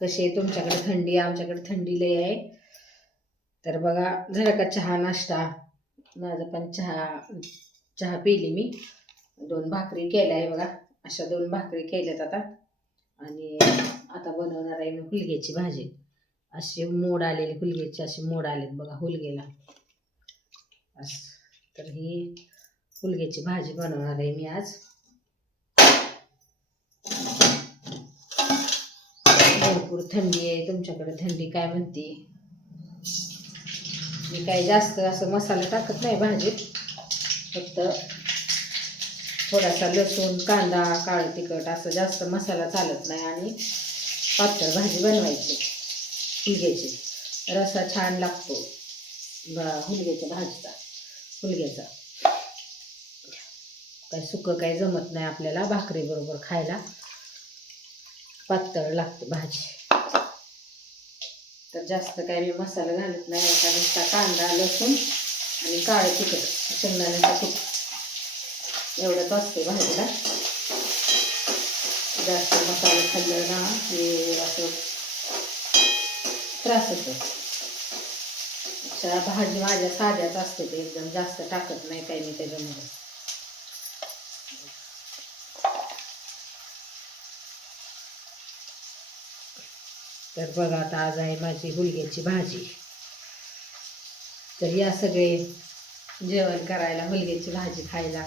कशी आहे तुमच्याकडे थंडी आमच्याकडे थंडी लय आहे. तर बघा झालं का चहा नाश्ता? माझा पण चहा चहा पिली मी. दोन भाकरी केल्या आहे बघा. अशा दोन भाकरी केल्यात आता. आणि आता बनवणार आहे मी हुलग्याची भाजी. अशी मोड आलेली हुलग्याची अशी मोड आलेत बघा हुलगेला असं. तर ही हुलग्याची भाजी बनवणार आहे मी आज. भरपूर थंडी आहे तुमच्याकडे थंडी काय म्हणते? मी काही जास्त असं मसाला टाकत नाही भाजीत फक्त थोडासा लसूण कांदा काळं तिखट असं जास्त मसाला चालत नाही आणि पातळ भाजी बनवायची हुलग्याची रसा छान लागतो हुलग्याच्या भाजीचा हुलग्याचा काय सुकं काही जमत नाही आपल्याला भाकरीबरोबर खायला. पातळ लागते भाजी. जास्त काही मी मसाला घालत नाही. आता नुसता कांदा लसूण आणि काळं तिखट शेंगदाण्याचं तूप एवढंच असते भाजीला. जास्त मसाला खाल्लं ना हे असं त्रास होतो. भाजी माझ्या साध्याच असते ते एकदम जास्त टाकत नाही काही मी त्याच्यामध्ये. तर बघा आता आज आहे माझी हुलग्याची भाजी. तर या सगळे जेवण करायला हुलग्याची भाजी खायला.